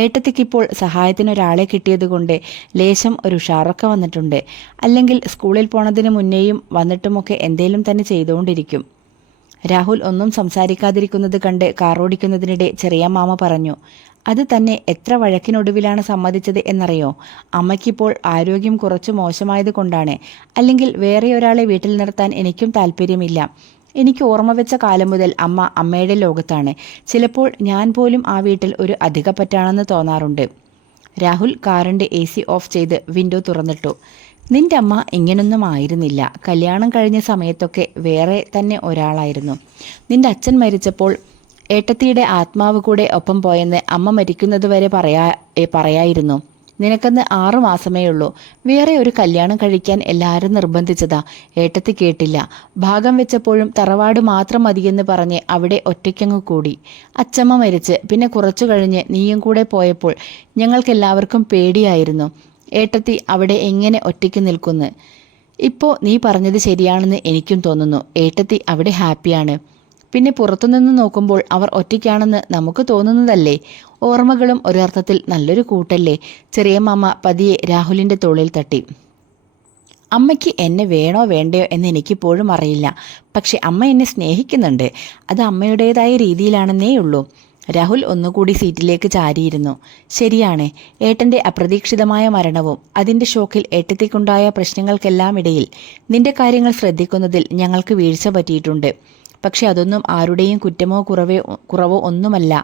ഏട്ടത്തിക്കിപ്പോൾ സഹായത്തിനൊരാളെ കിട്ടിയതുകൊണ്ട് ലേശം ഒരു ഉഷാറൊക്കെ വന്നിട്ടുണ്ട്. അല്ലെങ്കിൽ സ്കൂളിൽ പോണതിന് മുന്നേയും വന്നിട്ടുമൊക്കെ എന്തേലും തന്നെ ചെയ്തുകൊണ്ടിരിക്കും. രാഹുൽ ഒന്നും സംസാരിക്കാതിരിക്കുന്നത് കണ്ട് കാറോടിക്കുന്നതിനിടെ ചെറിയ മാമ പറഞ്ഞു. അത് തന്നെ എത്ര വഴക്കിനൊടുവിലാണ് സമ്മതിച്ചത് എന്നറിയോ? അമ്മയ്ക്കിപ്പോൾ ആരോഗ്യം കുറച്ച് മോശമായത് കൊണ്ടാണ്. അല്ലെങ്കിൽ വേറെ ഒരാളെ വീട്ടിൽ നിർത്താൻ എനിക്കും താല്പര്യമില്ല. എനിക്ക് ഓർമ്മ വെച്ച കാലം മുതൽ അമ്മ അമ്മയുടെ ലോകത്താണ്. ചിലപ്പോൾ ഞാൻ പോലും ആ വീട്ടിൽ ഒരു അധികപ്പറ്റാണെന്ന് തോന്നാറുണ്ട്. രാഹുൽ കാറിൻ്റെ AC ഓഫ് ചെയ്ത് വിൻഡോ തുറന്നിട്ടു. നിന്റെ അമ്മ ഇങ്ങനൊന്നും ആയിരുന്നില്ല. കല്യാണം കഴിഞ്ഞ സമയത്തൊക്കെ വേറെ തന്നെ ഒരാളായിരുന്നു. നിന്റെ അച്ഛൻ മരിച്ചപ്പോൾ ഏട്ടത്തിയുടെ ആത്മാവ് കൂടെ ഒപ്പം പോയെന്ന് അമ്മ മരിക്കുന്നതുവരെ പറയായിരുന്നു. നിനക്കന്ന് 6 മാസമേ ഉള്ളൂ. വേറെ ഒരു കല്യാണം കഴിക്കാൻ എല്ലാവരും നിർബന്ധിച്ചതാ. ഏട്ടത്തി കേട്ടില്ല. ഭാഗം വെച്ചപ്പോഴും തറവാട് മാത്രം മതിയെന്ന് പറഞ്ഞ് അവിടെ ഒറ്റയ്ക്കങ്ങ് കൂടി. അച്ചമ്മ മരിച്ച് പിന്നെ കുറച്ചു കഴിഞ്ഞ് നീയും കൂടെ പോയപ്പോൾ ഞങ്ങൾക്കെല്ലാവർക്കും പേടിയായിരുന്നു. ഏട്ടത്തി അവിടെ എങ്ങനെ ഒറ്റയ്ക്ക് നിൽക്കുന്നു. ഇപ്പോൾ നീ പറഞ്ഞത് ശരിയാണെന്ന് എനിക്കും തോന്നുന്നു. ഏട്ടത്തി അവിടെ ഹാപ്പിയാണ്. പിന്നെ പുറത്തുനിന്ന് നോക്കുമ്പോൾ അവർ ഒറ്റയ്ക്കാണെന്ന് നമുക്ക് തോന്നുന്നതല്ലേ? ഓർമ്മകളും ഒരർത്ഥത്തിൽ നല്ലൊരു കൂട്ടല്ലേ? ചെറിയ മാമ പതിയെ രാഹുലിൻ്റെ തോളിൽ തട്ടി. അമ്മയ്ക്ക് എന്നെ വേണോ വേണ്ടയോ എന്ന് എനിക്കിപ്പോഴും അറിയില്ല. പക്ഷെ അമ്മ എന്നെ സ്നേഹിക്കുന്നുണ്ട്. അത് അമ്മയുടേതായ രീതിയിലാണെന്നേ ഉള്ളൂ. രാഹുൽ ഒന്നുകൂടി സീറ്റിലേക്ക് ചാരിയിരുന്നു. ശരിയാണ്, ഏട്ടൻ്റെ അപ്രതീക്ഷിതമായ മരണവും അതിൻ്റെ ഷോക്കിൽ ഏട്ടത്തിക്കുണ്ടായ പ്രശ്നങ്ങൾക്കെല്ലാം ഇടയിൽ നിന്റെ കാര്യങ്ങൾ ശ്രദ്ധിക്കുന്നതിൽ ഞങ്ങൾക്ക് വീഴ്ച പറ്റിയിട്ടുണ്ട്. പക്ഷെ അതൊന്നും ആരുടെയും കുറ്റമോ കുറവോ ഒന്നുമല്ല.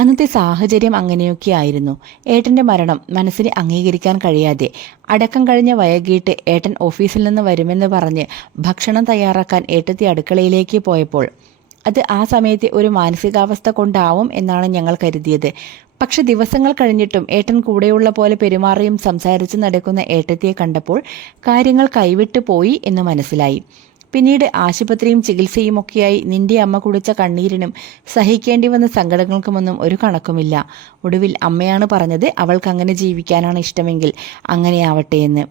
അന്നത്തെ സാഹചര്യം അങ്ങനെയൊക്കെയായിരുന്നു. ഏട്ടൻ്റെ മരണം മനസ്സിന് അംഗീകരിക്കാൻ കഴിയാതെ അടക്കം കഴിഞ്ഞ വൈകിട്ട് ഏട്ടൻ ഓഫീസിൽ നിന്ന് വരുമെന്ന് പറഞ്ഞ് ഭക്ഷണം തയ്യാറാക്കാൻ ഏട്ടത്തി അടുക്കളയിലേക്ക് പോയപ്പോൾ അത് ആ സമയത്തെ ഒരു മാനസികാവസ്ഥ കൊണ്ടാവും എന്നാണ് ഞങ്ങൾ കരുതിയത്. പക്ഷെ ദിവസങ്ങൾ കഴിഞ്ഞിട്ടും ഏട്ടൻ കൂടെയുള്ള പോലെ പെരുമാറിയും സംസാരിച്ച് നടക്കുന്ന ഏട്ടത്തിയെ കണ്ടപ്പോൾ കാര്യങ്ങൾ കൈവിട്ടു പോയി എന്ന് മനസ്സിലായി. പിന്നീട് ആശുപത്രിയും ചികിത്സയും ഒക്കെയായി നിന്റെ അമ്മ കുടിച്ച കണ്ണീരിനും സഹിക്കേണ്ടി വന്ന സങ്കടങ്ങൾക്കുമൊന്നും ഒരു കണക്കുമില്ല. ഒടുവിൽ അമ്മയാണ് പറഞ്ഞത് അവൾക്ക് അങ്ങനെ ജീവിക്കാനാണ് ഇഷ്ടമെങ്കിൽ അങ്ങനെയാവട്ടെ എന്ന്.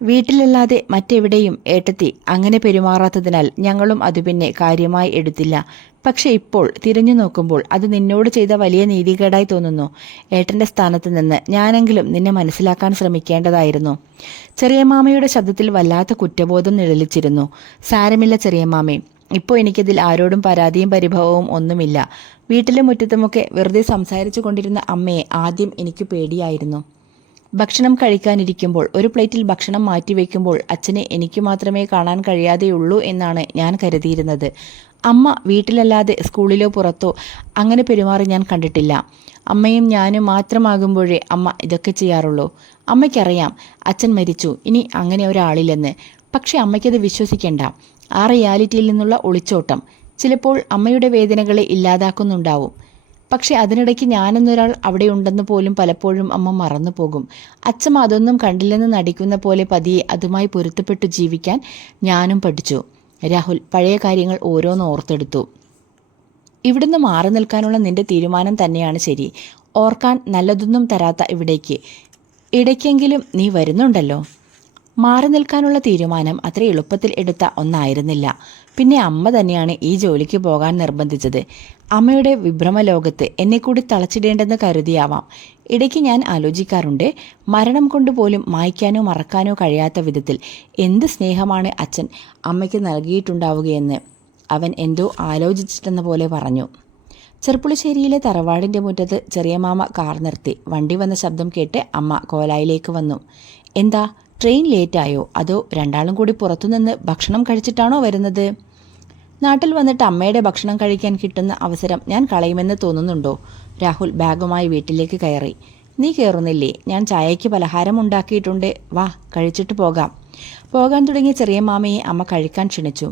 വീട്ടിലല്ലാതെ മറ്റെവിടെയും ഏട്ടത്തി അങ്ങനെ പെരുമാറാത്തതിനാൽ ഞങ്ങളും അത് പിന്നെ കാര്യമായി എടുത്തില്ല. പക്ഷെ ഇപ്പോൾ തിരിഞ്ഞു നോക്കുമ്പോൾ അത് നിന്നോട് ചെയ്ത വലിയ നീതികേടായി തോന്നുന്നു. ഏട്ടൻ്റെ സ്ഥാനത്ത് നിന്ന് ഞാനെങ്കിലും നിന്നെ മനസ്സിലാക്കാൻ ശ്രമിക്കേണ്ടതായിരുന്നു. ചെറിയമ്മാമയുടെ ശബ്ദത്തിൽ വല്ലാത്ത കുറ്റബോധം നിഴലിച്ചിരുന്നു. സാരമില്ല ചെറിയമ്മാമേ, ഇപ്പോൾ എനിക്കതിൽ ആരോടും പരാതിയും പരിഭവവും ഒന്നുമില്ല. വീട്ടിലെ മുറ്റത്തുമൊക്കെ വെറുതെ സംസാരിച്ചു കൊണ്ടിരുന്ന അമ്മയെ ആദ്യം എനിക്ക് പേടിയായിരുന്നു. ഭക്ഷണം കഴിക്കാനിരിക്കുമ്പോൾ ഒരു പ്ലേറ്റിൽ ഭക്ഷണം മാറ്റിവെക്കുമ്പോൾ അച്ഛനെ എനിക്ക് മാത്രമേ കാണാൻ കഴിയാതെയുള്ളൂ എന്നാണ് ഞാൻ കരുതിയിരുന്നത്. അമ്മ വീട്ടിലല്ലാതെ സ്കൂളിലോ പുറത്തോ അങ്ങനെ പെരുമാറി ഞാൻ കണ്ടിട്ടില്ല. അമ്മയും ഞാനും മാത്രമാകുമ്പോഴേ അമ്മ ഇതൊക്കെ ചെയ്യാറുള്ളൂ. അമ്മയ്ക്കറിയാം അച്ഛൻ മരിച്ചു, ഇനി അങ്ങനെ ഒരാളില്ലെന്ന്. പക്ഷെ അമ്മയ്ക്കത് വിശ്വസിക്കേണ്ട. ആ റിയാലിറ്റിയിൽ നിന്നുള്ള ഒളിച്ചോട്ടം ചിലപ്പോൾ അമ്മയുടെ വേദനകളെ ഇല്ലാതാക്കുന്നുണ്ടാവും. പക്ഷെ അതിനിടയ്ക്ക് ഞാനെന്നൊരാൾ അവിടെ ഉണ്ടെന്ന് പോലും പലപ്പോഴും അമ്മ മറന്നു പോകും. അച്ഛൻ അതൊന്നും കണ്ടില്ലെന്ന് നടിക്കുന്ന പോലെ പതിയെ അതുമായി പൊരുത്തപ്പെട്ടു ജീവിക്കാൻ ഞാനും പഠിച്ചു. രാഹുൽ പഴയ കാര്യങ്ങൾ ഓരോന്ന് ഓർത്തെടുത്തു. ഇവിടുന്ന് മാറി നിൽക്കാനുള്ള നിന്റെ തീരുമാനം തന്നെയാണ് ശരി. ഓർക്കാൻ നല്ലതൊന്നും തരാത്ത ഇവിടേക്ക് ഇടയ്ക്കെങ്കിലും നീ വരുന്നുണ്ടല്ലോ. മാറി നിൽക്കാനുള്ള തീരുമാനം അത്ര എളുപ്പത്തിൽ എടുത്ത ഒന്നായിരുന്നില്ല. പിന്നെ അമ്മ തന്നെയാണ് ഈ ജോലിക്ക് പോകാൻ നിർബന്ധിച്ചത്. അമ്മയുടെ വിഭ്രമ ലോകത്ത് എന്നെ കൂടി തളച്ചിടേണ്ടെന്ന് കരുതിയാവാം. ഇടയ്ക്ക് ഞാൻ ആലോചിക്കാറുണ്ട്, മരണം കൊണ്ടുപോലും മായ്ക്കാനോ മറക്കാനോ കഴിയാത്ത വിധത്തിൽ എന്ത് സ്നേഹമാണ് അച്ഛൻ അമ്മയ്ക്ക് നൽകിയിട്ടുണ്ടാവുകയെന്ന്. അവൻ എന്തോ ആലോചിച്ചിട്ടെന്ന പോലെ പറഞ്ഞു. ചെർപ്പുളശ്ശേരിയിലെ തറവാടിൻ്റെ മുറ്റത്ത് ചെറിയ മാമ കാർ നിർത്തി. വണ്ടി വന്ന ശബ്ദം കേട്ട് അമ്മ കോലായിലേക്ക് വന്നു. എന്താ, ട്രെയിൻ ലേറ്റായോ? അതോ രണ്ടാളും കൂടി പുറത്തുനിന്ന് ഭക്ഷണം കഴിച്ചിട്ടാണോ വരുന്നത്? നാട്ടിൽ വന്നിട്ട് അമ്മയുടെ ഭക്ഷണം കഴിക്കാൻ കിട്ടുന്ന അവസരം ഞാൻ കളയുമെന്ന് തോന്നുന്നുണ്ടോ? രാഹുൽ ബാഗുമായി വീട്ടിലേക്ക് കയറി. നീ കയറുന്നില്ലേ? ഞാൻ ചായയ്ക്ക് പലഹാരം ഉണ്ടാക്കിയിട്ടുണ്ട്, വാ കഴിച്ചിട്ട് പോകാം. പോകാൻ തുടങ്ങിയ ചെറിയ മാമയെ അമ്മ കഴിക്കാൻ ക്ഷണിച്ചു.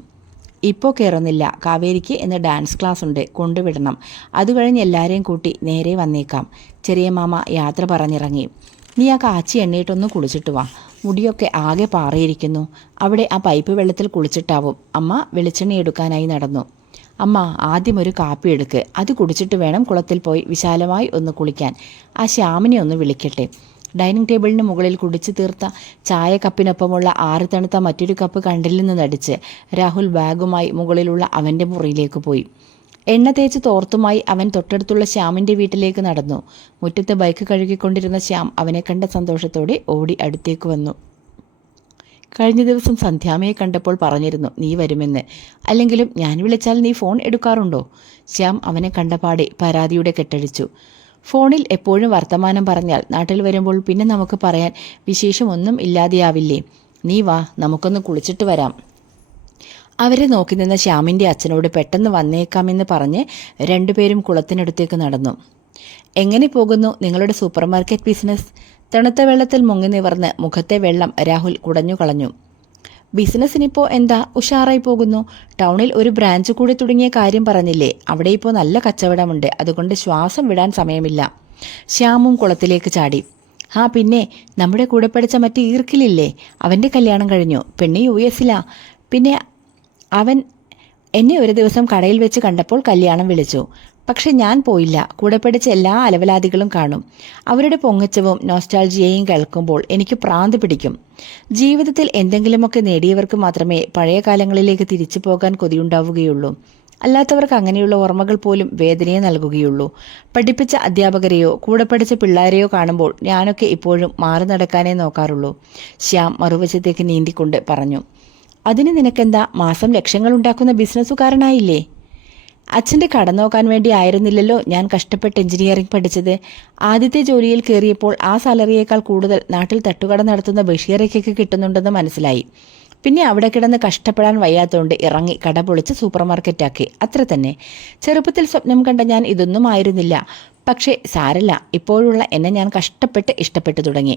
ഇപ്പോൾ കയറുന്നില്ല, കാവേരിക്ക് ഇന്ന് ഡാൻസ് ക്ലാസ് ഉണ്ട്, കൊണ്ടുവിടണം. അത് കഴിഞ്ഞ് എല്ലാവരെയും കൂട്ടി നേരെ വന്നേക്കാം. ചെറിയ മാമ യാത്ര പറഞ്ഞിറങ്ങി. നീ ആ കാച്ചി എണ്ണയിട്ടൊന്ന് കുളിച്ചിട്ട് വാ, മുടിയൊക്കെ ആകെ പാറിയിരിക്കുന്നു. അവിടെ ആ പൈപ്പ് വെള്ളത്തിൽ കുളിച്ചിട്ടാവും. അമ്മ വെളിച്ചെണ്ണ എടുക്കാനായി നടന്നു. അമ്മ ആദ്യം ഒരു കാപ്പി എടുക്ക്, അത് കുടിച്ചിട്ട് വേണം കുളത്തിൽ പോയി വിശാലമായി ഒന്ന് കുളിക്കാൻ. ആ ശ്യാമിനെ ഒന്ന് വിളിക്കട്ടെ. ഡൈനിങ് ടേബിളിന് മുകളിൽ കുടിച്ചു തീർത്ത ചായ കപ്പിനൊപ്പമുള്ള ആറ് തണുത്ത മറ്റൊരു കപ്പ് കണ്ടിൽ നിന്ന് നടിച്ച് രാഹുൽ ബാഗുമായി മുകളിലുള്ള അവൻ്റെ മുറിയിലേക്ക് പോയി. എണ്ണ തേച്ച് തോർത്തുമായി അവൻ തൊട്ടടുത്തുള്ള ശ്യാമിൻ്റെ വീട്ടിലേക്ക് നടന്നു. മുറ്റത്ത് ബൈക്ക് കഴുകിക്കൊണ്ടിരുന്ന ശ്യാം അവനെ കണ്ട സന്തോഷത്തോടെ ഓടി അടുത്തേക്ക് വന്നു. കഴിഞ്ഞ ദിവസം സന്ധ്യാമയെ കണ്ടപ്പോൾ പറഞ്ഞിരുന്നു നീ വരുമെന്ന്. അല്ലെങ്കിലും ഞാൻ വിളിച്ചാൽ നീ ഫോൺ എടുക്കാറുണ്ടോ? ശ്യാം അവനെ കണ്ടപാടെ പരാതിയുടെ കെട്ടടിച്ചു. ഫോണിൽ എപ്പോഴും വർത്തമാനം പറഞ്ഞാൽ നാട്ടിൽ വരുമ്പോൾ പിന്നെ നമുക്ക് പറയാൻ വിശേഷമൊന്നും ഇല്ലാതെയാവില്ലേ? നീ വാ, നമുക്കൊന്ന് കുളിച്ചിട്ട് വരാം. അവരെ നോക്കി നിന്ന ശ്യാമിൻ്റെ അച്ഛനോട് പെട്ടെന്ന് വന്നേക്കാമെന്ന് പറഞ്ഞ് രണ്ടുപേരും കുളത്തിനടുത്തേക്ക് നടന്നു. എങ്ങനെ പോകുന്നു നിങ്ങളുടെ സൂപ്പർ മാർക്കറ്റ് ബിസിനസ്? തണുത്ത വെള്ളത്തിൽ മുങ്ങി നിവർന്ന് മുഖത്തെ വെള്ളം രാഹുൽ കുടഞ്ഞു കളഞ്ഞു. ബിസിനസ്സിനിപ്പോൾ എന്താ, ഉഷാറായി പോകുന്നു. ടൗണിൽ ഒരു ബ്രാഞ്ച് കൂടി തുടങ്ങിയ കാര്യം പറഞ്ഞില്ലേ? അവിടെ ഇപ്പോൾ നല്ല കച്ചവടമുണ്ട്, അതുകൊണ്ട് ശ്വാസം വിടാൻ സമയമില്ല. ശ്യാമും കുളത്തിലേക്ക് ചാടി. ആ പിന്നെ നമ്മുടെ കൂടെ പഠിച്ച മറ്റേ ഈർക്കിലില്ലേ, അവൻ്റെ കല്യാണം കഴിഞ്ഞു. പെണ്ണി US-ലാ. പിന്നെ അവൻ എന്നെ ഒരു ദിവസം കടയിൽ വെച്ച് കണ്ടപ്പോൾ കല്യാണം വിളിച്ചു. പക്ഷെ ഞാൻ പോയില്ല. കൂടെ പഠിച്ച എല്ലാ അലവലാദികളും കാണും. അവരുടെ പൊങ്ങച്ചവും നോസ്റ്റാൾജിയയും കേൾക്കുമ്പോൾ എനിക്ക് പ്രാന്ത് പിടിക്കും. ജീവിതത്തിൽ എന്തെങ്കിലുമൊക്കെ നേടിയവർക്ക് മാത്രമേ പഴയ കാലങ്ങളിലേക്ക് തിരിച്ചു പോകാൻ കൊതിയുണ്ടാവുകയുള്ളൂ. അല്ലാത്തവർക്ക് അങ്ങനെയുള്ള ഓർമ്മകൾ പോലും വേദനയെ നൽകുകയുള്ളൂ. പഠിപ്പിച്ച അധ്യാപകരെയോ കൂടെ പഠിച്ച പിള്ളേരെയോ കാണുമ്പോൾ ഞാനൊക്കെ ഇപ്പോഴും മാറി നടക്കാനേ നോക്കാറുള്ളൂ. ശ്യാം മറുവശത്തേക്ക് നീന്തിക്കൊണ്ട് പറഞ്ഞു. അതിന് നിനക്കെന്താ, മാസം ലക്ഷങ്ങൾ ഉണ്ടാക്കുന്ന ബിസിനസ്സുകാരനായില്ലേ? അച്ഛൻ്റെ കട നോക്കാൻ വേണ്ടി ആയിരുന്നില്ലല്ലോ ഞാൻ കഷ്ടപ്പെട്ട് എഞ്ചിനീയറിംഗ് പഠിച്ചത്. ആദ്യത്തെ ജോലിയിൽ കയറിയപ്പോൾ ആ സാലറിയേക്കാൾ കൂടുതൽ നാട്ടിൽ തട്ടുകട നടത്തുന്ന ബഷീറയ്ക്കൊക്കെ കിട്ടുന്നുണ്ടെന്ന് മനസ്സിലായി. പിന്നെ അവിടെ കിടന്ന് കഷ്ടപ്പെടാൻ വയ്യാത്തതുകൊണ്ട് ഇറങ്ങി കട പൊളിച്ച് സൂപ്പർ മാർക്കറ്റാക്കി. അത്ര തന്നെ. ചെറുപ്പത്തിൽ സ്വപ്നം കണ്ട ഞാൻ ഇതൊന്നും ആയിരുന്നില്ല. പക്ഷേ സാരല്ല, ഇപ്പോഴുള്ള എന്നെ ഞാൻ കഷ്ടപ്പെട്ട് ഇഷ്ടപ്പെട്ടു തുടങ്ങി.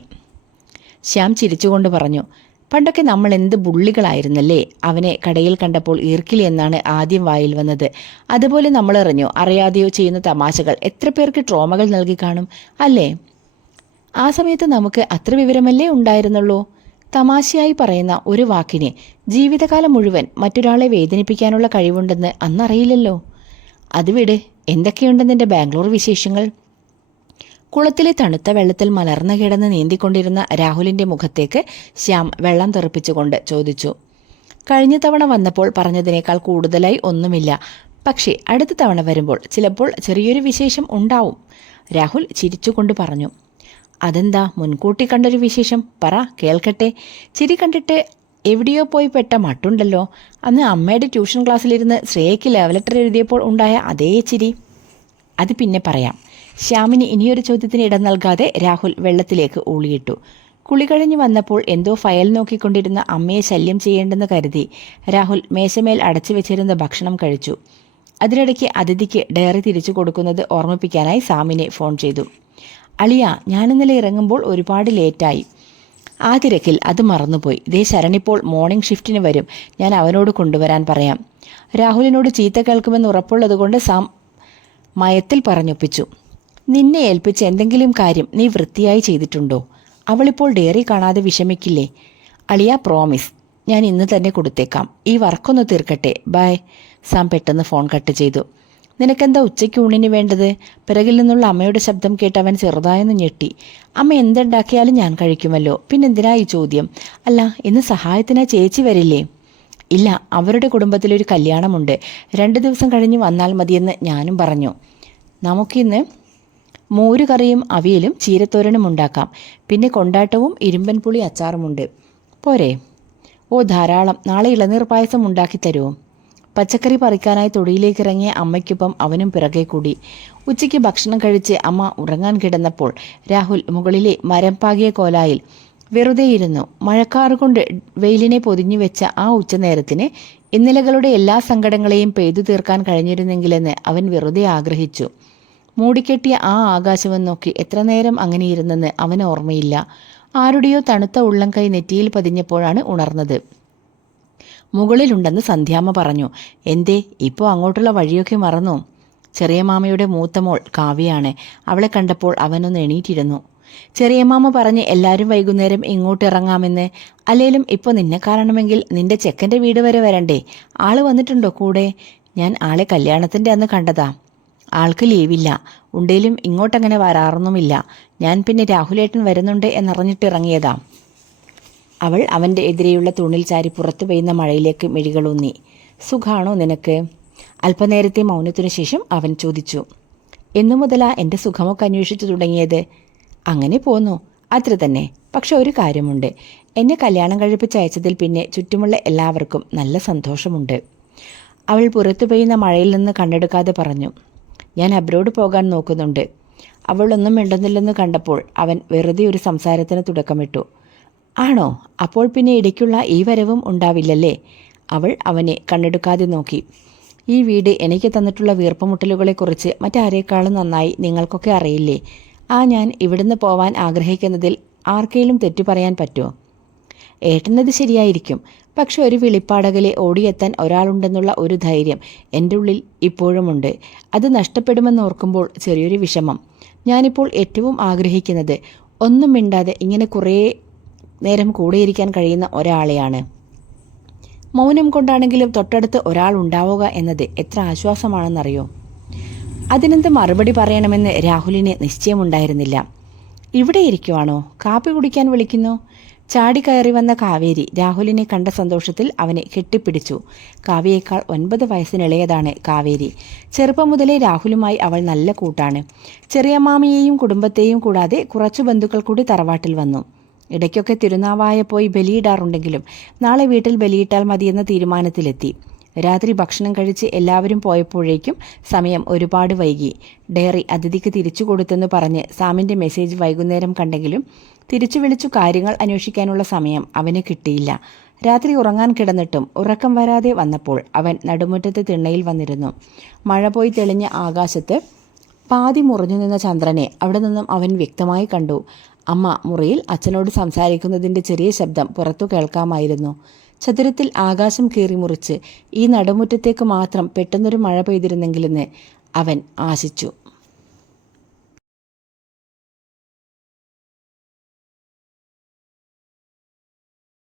ശ്യാം ചിരിച്ചുകൊണ്ട് പറഞ്ഞു. പണ്ടൊക്കെ നമ്മൾ എന്ത് ബുള്ളികളായിരുന്നല്ലേ. അവനെ കടയിൽ കണ്ടപ്പോൾ ഈർക്കിലി എന്നാണ് ആദ്യം വായിൽ വന്നത്. അതുപോലെ നമ്മൾ എറിഞ്ഞോ അറിയാതെയോ ചെയ്യുന്ന തമാശകൾ എത്ര പേർക്ക് ട്രോമകൾ നൽകി കാണും അല്ലേ? ആ സമയത്ത് നമുക്ക് അത്ര വിവരമല്ലേ ഉണ്ടായിരുന്നുള്ളൂ. തമാശയായി പറയുന്ന ഒരു വാക്കിന് ജീവിതകാലം മുഴുവൻ മറ്റൊരാളെ വേദനിപ്പിക്കാനുള്ള കഴിവുണ്ടെന്ന് അന്നറിയില്ലല്ലോ. അത് വിട്, എന്തൊക്കെയുണ്ട് നിന്റെ ബാംഗ്ലൂർ വിശേഷങ്ങൾ? കുളത്തിലെ തണുത്ത വെള്ളത്തിൽ മലർന്നു കിടന്ന് നീന്തിക്കൊണ്ടിരുന്ന രാഹുലിന്റെ മുഖത്തേക്ക് ശ്യാം വെള്ളം തെറിപ്പിച്ചുകൊണ്ട് ചോദിച്ചു. കഴിഞ്ഞ തവണ വന്നപ്പോൾ പറഞ്ഞതിനേക്കാൾ കൂടുതലായി ഒന്നുമില്ല. പക്ഷേ അടുത്ത തവണ വരുമ്പോൾ ചിലപ്പോൾ ചെറിയൊരു വിശേഷം ഉണ്ടാവും. രാഹുൽ ചിരിച്ചുകൊണ്ട് പറഞ്ഞു. അതെന്താ മുൻകൂട്ടി കണ്ടൊരു വിശേഷം? പറ കേൾക്കട്ടെ. ചിരി കണ്ടിട്ട് എവിടെയോ പോയി പെട്ട മട്ടുണ്ടല്ലോ. അന്ന് അമ്മയുടെ ട്യൂഷൻ ക്ലാസ്സിലിരുന്ന് ശ്രേയയ്ക്ക് ലവ് ലെറ്റർ എഴുതിയപ്പോൾ ഉണ്ടായ അതേ ചിരി. അത് പിന്നെ പറയാം. ശ്യാമിന് ഇനിയൊരു ചോദ്യത്തിന് ഇടം നൽകാതെ രാഹുൽ വെള്ളത്തിലേക്ക് ഊളിയിട്ടു. കുളി കഴിഞ്ഞ് വന്നപ്പോൾ എന്തോ ഫയൽ നോക്കിക്കൊണ്ടിരുന്ന അമ്മയെ ശല്യം ചെയ്യേണ്ടെന്ന് കരുതി രാഹുൽ മേശമേൽ അടച്ചു വെച്ചിരുന്ന ഭക്ഷണം കഴിച്ചു. അതിനിടയ്ക്ക് അതിഥിക്ക് ഡയറി തിരിച്ചു കൊടുക്കുന്നത് ഓർമ്മിപ്പിക്കാനായി സാമിനെ ഫോൺ ചെയ്തു. അളിയ, ഞാനിന്നലെ ഇറങ്ങുമ്പോൾ ഒരുപാട് ലേറ്റായി. ആ തിരക്കിൽ അത് മറന്നുപോയി. ദേ ശരണിപ്പോൾ മോർണിംഗ് ഷിഫ്റ്റിന് വരും. ഞാൻ അവനോട് കൊണ്ടുവരാൻ പറയാം. രാഹുലിനോട് ചീത്ത കേൾക്കുമെന്ന് ഉറപ്പുള്ളതുകൊണ്ട് സാം മയത്തിൽ പറഞ്ഞൊപ്പിച്ചു. നിന്നെ ഏൽപ്പിച്ച എന്തെങ്കിലും കാര്യം നീ വൃത്തിയായി ചെയ്തിട്ടുണ്ടോ? അവളിപ്പോൾ ഡയറി കാണാതെ വിഷമിക്കില്ലേ? അളിയ, പ്രോമിസ്, ഞാൻ ഇന്ന് തന്നെ കൊടുത്തേക്കാം. ഈ വർക്കൊന്ന് തീർക്കട്ടെ. ബൈ. സാം പെട്ടെന്ന് ഫോൺ കട്ട് ചെയ്തു. നിനക്കെന്താ ഉച്ചയ്ക്ക് ഊണിന് വേണ്ടത്? പിറകിൽ നിന്നുള്ള അമ്മയുടെ ശബ്ദം കേട്ട് അവൻ ചെറുതായൊന്ന് ഞെട്ടി. അമ്മ എന്തുണ്ടാക്കിയാലും ഞാൻ കഴിക്കുമല്ലോ. പിന്നെന്തിനാ ഈ ചോദ്യം? അല്ല, ഇന്ന് സഹായത്തിനാ ചേച്ചി വരില്ലേ? ഇല്ല, അവരുടെ കുടുംബത്തിലൊരു കല്യാണമുണ്ട്. 2 ദിവസം കഴിഞ്ഞ് വന്നാൽ മതിയെന്ന് ഞാനും പറഞ്ഞു. നമുക്കിന്ന് മോരുകറിയും അവിയലും ചീരത്തോരനും ഉണ്ടാക്കാം. പിന്നെ കൊണ്ടാട്ടവും ഇരുമ്പൻ പുളി അച്ചാറുമുണ്ട്. പോരെ? ഓ ധാരാളം. നാളെ ഇളനീർ പായസം ഉണ്ടാക്കി തരുമോ? പച്ചക്കറി പറിക്കാനായി തൊടിയിലേക്ക് ഇറങ്ങിയ അമ്മയ്ക്കൊപ്പം അവനും പിറകെ കൂടി. ഉച്ചയ്ക്ക് ഭക്ഷണം കഴിച്ച് അമ്മ ഉറങ്ങാൻ കിടന്നപ്പോൾ രാഹുൽ മുകളിലെ മരം പാകിയ കോലായിൽ വെറുതെയിരുന്നു. മഴക്കാറുകൊണ്ട് വെയിലിനെ പൊതിഞ്ഞു വെച്ച ആ ഉച്ചനേരത്തിന് ഇന്നലകളുടെ എല്ലാ സങ്കടങ്ങളെയും പെയ്തു തീർക്കാൻ കഴിഞ്ഞിരുന്നെങ്കിലെന്ന് അവൻ വെറുതെ ആഗ്രഹിച്ചു. മൂടിക്കെട്ടിയ ആ ആകാശവും നോക്കി എത്ര നേരം അങ്ങനെ ഇരുന്നെന്ന് അവന് ഓർമ്മയില്ല. ആരുടെയോ തണുത്ത ഉള്ളം കൈ നെറ്റിയിൽ പതിഞ്ഞപ്പോഴാണ് ഉണർന്നത്. മുകളിലുണ്ടെന്ന് സന്ധ്യാമ്മ പറഞ്ഞു. എന്തേ ഇപ്പോൾ അങ്ങോട്ടുള്ള വഴിയൊക്കെ മറന്നു? ചെറിയ മാമയുടെ മൂത്ത മോൾ കാവ്യയാണ്. അവളെ കണ്ടപ്പോൾ അവനൊന്ന് എണീറ്റിരുന്നു. ചെറിയ മാമ പറഞ്ഞ് എല്ലാവരും വൈകുന്നേരം ഇങ്ങോട്ട് ഇറങ്ങാമെന്ന്. അല്ലേലും ഇപ്പോൾ നിന്നെ കാണണമെങ്കിൽ നിന്റെ ചെക്കൻ്റെ വീട് വരെ വരണ്ടേ? ആള് വന്നിട്ടുണ്ടോ കൂടെ? ഞാൻ ആളെ കല്യാണത്തിൻ്റെ അന്ന് കണ്ടതാ. ആൾക്ക് ലീവില്ല. ഉണ്ടേലും ഇങ്ങോട്ടങ്ങനെ വരാറൊന്നുമില്ല. ഞാൻ പിന്നെ രാഹുലേട്ടൻ വരുന്നുണ്ട് എന്നറിഞ്ഞിട്ട് ഇറങ്ങിയതാ. അവൾ അവൻ്റെ എതിരെയുള്ള തൂണിൽ ചാരി പുറത്തു പെയ്യുന്ന മഴയിലേക്ക് മിഴികളൂന്നി. സുഖാണോ നിനക്ക്? അല്പനേരത്തെ മൗനത്തിനു ശേഷം അവൻ ചോദിച്ചു. എന്നു മുതലാ എൻ്റെ സുഖമൊക്കെ അന്വേഷിച്ചു തുടങ്ങിയത്? അങ്ങനെ പോന്നു. അത്ര തന്നെ. പക്ഷെ ഒരു കാര്യമുണ്ട്. എന്നെ കല്യാണം കഴിപ്പിച്ചയച്ചതിൽ പിന്നെ ചുറ്റുമുള്ള എല്ലാവർക്കും നല്ല സന്തോഷമുണ്ട്. അവൾ പുറത്തു പെയ്യുന്ന മഴയിൽ നിന്ന് കണ്ണെടുക്കാതെ പറഞ്ഞു. ഞാൻ അബ്രോഡ് പോകാൻ നോക്കുന്നുണ്ട്. അവളൊന്നും മിണ്ടുന്നില്ലെന്ന് കണ്ടപ്പോൾ അവൻ വെറുതെ ഒരു സംസാരത്തിന് തുടക്കമിട്ടു. ആണോ? അപ്പോൾ പിന്നെ ഇടയ്ക്കുള്ള ഈ വരവും ഉണ്ടാവില്ലല്ലേ? അവൾ അവനെ കണ്ണെടുക്കാതെ നോക്കി. ഈ വീട് എനിക്ക് തന്നിട്ടുള്ള വീർപ്പുമുട്ടലുകളെക്കുറിച്ച് മറ്റാരേക്കാളും നന്നായി നിങ്ങൾക്കൊക്കെ അറിയില്ലേ? ഞാൻ ഇവിടുന്ന് പോവാൻ ആഗ്രഹിക്കുന്നതിൽ ആർക്കെങ്കിലും തെറ്റു പറയാൻ പറ്റുമോ? ഏട്ടനത് ശരിയായിരിക്കും. പക്ഷെ ഒരു വിളിപ്പാടകലെ ഓടിയെത്താൻ ഒരാളുണ്ടെന്നുള്ള ഒരു ധൈര്യം എൻ്റെ ഉള്ളിൽ ഇപ്പോഴുമുണ്ട്. അത് നഷ്ടപ്പെടുമെന്നോർക്കുമ്പോൾ ചെറിയൊരു വിഷമം. ഞാനിപ്പോൾ ഏറ്റവും ആഗ്രഹിക്കുന്നത് ഒന്നും മിണ്ടാതെ ഇങ്ങനെ കുറേ നേരം കൂടെയിരിക്കാൻ കഴിയുന്ന ഒരാളെയാണ്. മൗനം കൊണ്ടാണെങ്കിലും തൊട്ടടുത്ത് ഒരാൾ ഉണ്ടാവുക എന്നത് എത്ര ആശ്വാസമാണെന്നറിയോ? അതിനെന്ത് മറുപടി പറയണമെന്ന് രാഹുലിന് നിശ്ചയമുണ്ടായിരുന്നില്ല. ഇവിടെ ഇരിക്കുവാണോ? കാപ്പി കുടിക്കാൻ വിളിക്കുന്നു. ചാടിക്കയറി വന്ന കാവേരി രാഹുലിനെ കണ്ട സന്തോഷത്തിൽ അവനെ കെട്ടിപ്പിടിച്ചു. കാവ്യയേക്കാൾ 9 വയസ്സിനിളയതാണ് കാവേരി. ചെറുപ്പം മുതലേ രാഹുലുമായി അവൾ നല്ല കൂട്ടാണ്. ചെറിയ മാമിയെയും കുടുംബത്തെയും കൂടാതെ കുറച്ചു ബന്ധുക്കൾ കൂടി തറവാട്ടിൽ വന്നു. ഇടയ്ക്കൊക്കെ തിരുനാവായ പോയി ബലിയിടാറുണ്ടെങ്കിലും നാളെ വീട്ടിൽ ബലിയിട്ടാൽ മതിയെന്ന തീരുമാനത്തിലെത്തി. രാത്രി ഭക്ഷണം കഴിച്ച് എല്ലാവരും പോയപ്പോഴേക്കും സമയം ഒരുപാട് വൈകി. ഡയറി അതിഥിക്ക് തിരിച്ചു കൊടുത്തെന്ന് പറഞ്ഞ് സാമിൻ്റെ മെസ്സേജ് വൈകുന്നേരം കണ്ടെങ്കിലും തിരിച്ചു വിളിച്ചു കാര്യങ്ങൾ അന്വേഷിക്കാനുള്ള സമയം അവന് കിട്ടിയില്ല. രാത്രി ഉറങ്ങാൻ കിടന്നിട്ടും ഉറക്കം വരാതെ വന്നപ്പോൾ അവൻ നടുമുറ്റത്തെ തിണ്ണയിൽ വന്നിരുന്നു. മഴ പോയി തെളിഞ്ഞ ആകാശത്ത് പാതി മുറിഞ്ഞു നിന്ന ചന്ദ്രനെ അവിടെ നിന്നും അവൻ വ്യക്തമായി കണ്ടു. അമ്മ മുറിയിൽ അച്ഛനോട് സംസാരിക്കുന്നതിൻ്റെ ചെറിയ ശബ്ദം പുറത്തു കേൾക്കാമായിരുന്നു. ചതുരത്തിൽ ആകാശം കീറി മുറിച്ച് ഈ നടുമുറ്റത്തേക്ക് മാത്രം പെട്ടെന്നൊരു മഴ പെയ്തിരുന്നെങ്കിലെന്ന് അവൻ ആശിച്ചു.